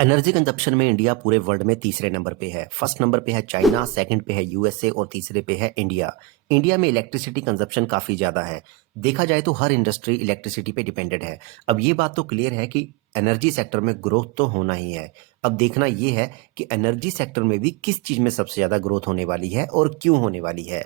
Energy consumption में India पूरे world में तीसरे नंबर पे है। फर्स्ट नंबर पे है चाइना, सेकंड पे है यूएसए और तीसरे पे है इंडिया। इंडिया में इलेक्ट्रिसिटी कंजप्शन काफी ज्यादा है। देखा जाए तो हर इंडस्ट्री इलेक्ट्रिसिटी पे डिपेंडेंट है। अब ये बात तो क्लियर है कि एनर्जी सेक्टर में ग्रोथ तो होना ही है। अब देखना ये है कि एनर्जी सेक्टर में भी किस चीज में सबसे ज्यादा ग्रोथ होने वाली है और क्यों होने वाली है।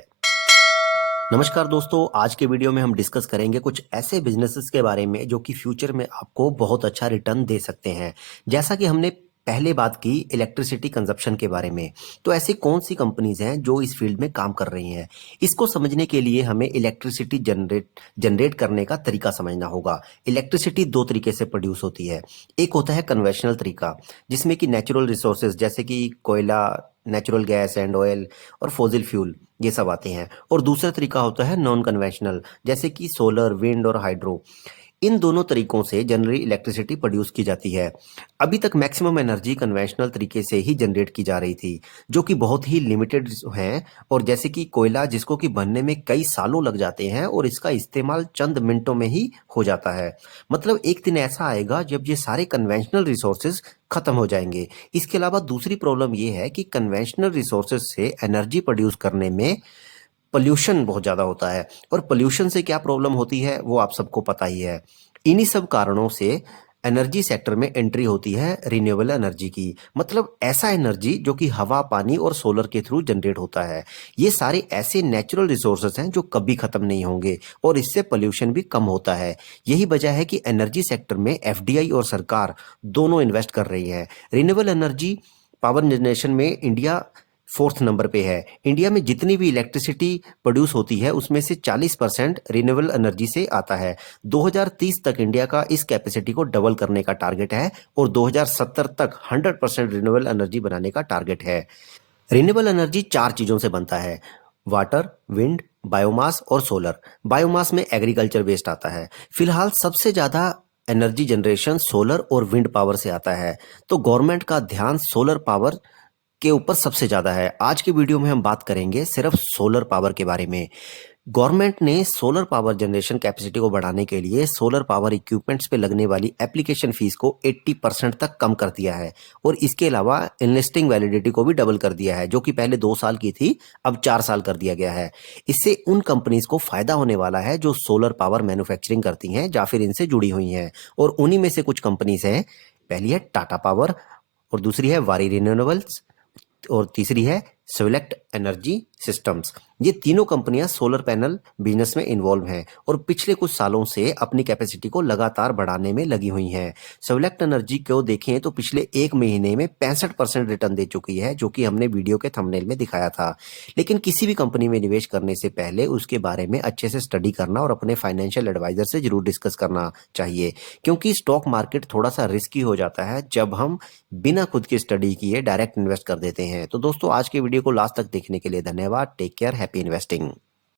नमस्कार दोस्तों, आज के वीडियो में हम डिस्कस करेंगे कुछ ऐसे बिजनेसेस के बारे में जो कि फ्यूचर में आपको बहुत अच्छा रिटर्न दे सकते हैं। जैसा कि हमने पहले बात की इलेक्ट्रिसिटी कंजप्शन के बारे में, तो ऐसी कौन सी कंपनीज हैं जो इस फील्ड में काम कर रही हैं। इसको समझने के लिए हमें इलेक्ट्रिसिटी जनरेट करने का तरीका समझना होगा। इलेक्ट्रिसिटी दो तरीके से प्रोड्यूस होती है। एक होता है कन्वेंशनल तरीका, जिसमें कि नेचुरल रिसोर्सेज जैसे कि कोयला, नेचुरल गैस एंड ऑयल और फॉसिल फ्यूल ये सब आते हैं। और दूसरा तरीका होता है नॉन कन्वेंशनल, जैसे कि सोलर, विंड और हाइड्रो। इन दोनों तरीकों से जनरली इलेक्ट्रिसिटी प्रोड्यूस की जाती है। अभी तक मैक्सिमम एनर्जी कन्वेंशनल तरीके से ही जनरेट की जा रही थी, जो कि बहुत ही लिमिटेड हैं। और जैसे कि कोयला, जिसको कि बनने में कई सालों लग जाते हैं और इसका इस्तेमाल चंद मिनटों में ही हो जाता है। मतलब एक दिन ऐसा आएगा जब ये सारे कन्वेंशनल रिसोर्सेज खत्म हो जाएंगे। इसके अलावा दूसरी प्रॉब्लम ये है कि कन्वेंशनल रिसोर्सेज से एनर्जी प्रोड्यूस करने में पोल्यूशन बहुत ज़्यादा होता है। और पोल्यूशन से क्या प्रॉब्लम होती है वो आप सबको पता ही है। इन्हीं सब कारणों से एनर्जी सेक्टर में एंट्री होती है रिन्यूएबल एनर्जी की। मतलब ऐसा एनर्जी जो कि हवा, पानी और सोलर के थ्रू जनरेट होता है। ये सारे ऐसे नेचुरल रिसोर्सेज हैं जो कभी खत्म नहीं होंगे और इससे पोल्यूशन भी कम होता है। यही वजह है कि एनर्जी सेक्टर में एफडीआई और सरकार दोनों इन्वेस्ट कर रही है। रिन्यूएबल एनर्जी पावर जनरेशन में इंडिया फोर्थ नंबर पे है। इंडिया में जितनी भी इलेक्ट्रिसिटी प्रोड्यूस होती है उसमें से 40% रिन्यूएबल एनर्जी से आता है। 2030 तक इंडिया का इस कैपेसिटी को डबल करने का टारगेट है और 2070 तक 100% रिन्यूएबल एनर्जी बनाने का टारगेट है। रिन्यूएबल एनर्जी चार चीजों से बनता है: वाटर, विंड, बायोमास और सोलर। बायोमास में एग्रीकल्चर वेस्ट आता है। फिलहाल सबसे ज्यादा एनर्जी जनरेशन सोलर और विंड पावर से आता है, तो गवर्नमेंट का ध्यान सोलर पावर के ऊपर सबसे ज़्यादा है। आज की वीडियो में हम बात करेंगे सिर्फ सोलर पावर के बारे में। गवर्नमेंट ने सोलर पावर जनरेशन कैपेसिटी को बढ़ाने के लिए सोलर पावर इक्विपमेंट्स पे लगने वाली एप्लीकेशन फीस को 80% तक कम कर दिया है। और इसके अलावा इन्वेस्टिंग वैलिडिटी को भी डबल कर दिया है, जो कि पहले 2 साल की थी अब 4 साल कर दिया गया है। इससे उन कंपनीज को फायदा होने वाला है जो सोलर पावर मैन्युफैक्चरिंग करती हैं या फिर इनसे जुड़ी हुई हैं। और उन्हीं में से कुछ कंपनीज हैं। पहली है टाटा पावर, और दूसरी है वारी रिन्यूएबल्स, और तीसरी है सेलेक्ट एनर्जी सिस्टम्स। ये तीनों कंपनियां सोलर पैनल बिजनेस में इन्वॉल्व हैं और पिछले कुछ सालों से अपनी कैपेसिटी को लगातार बढ़ाने में लगी हुई हैं। सेलेक्ट एनर्जी को देखें तो पिछले एक महीने में 65% रिटर्न दे चुकी है, जो कि हमने वीडियो के थंबनेल में दिखाया था। लेकिन किसी भी कंपनी में निवेश करने से पहले उसके बारे में अच्छे से स्टडी करना और अपने फाइनेंशियल एडवाइजर से जरूर डिस्कस करना चाहिए, क्योंकि स्टॉक मार्केट थोड़ा सा रिस्की हो जाता है जब हम बिना खुद की स्टडी किए डायरेक्ट इन्वेस्ट कर देते हैं। तो दोस्तों, आज के वीडियो को लास्ट तक देखने के लिए धन्यवाद। Take care, happy investing.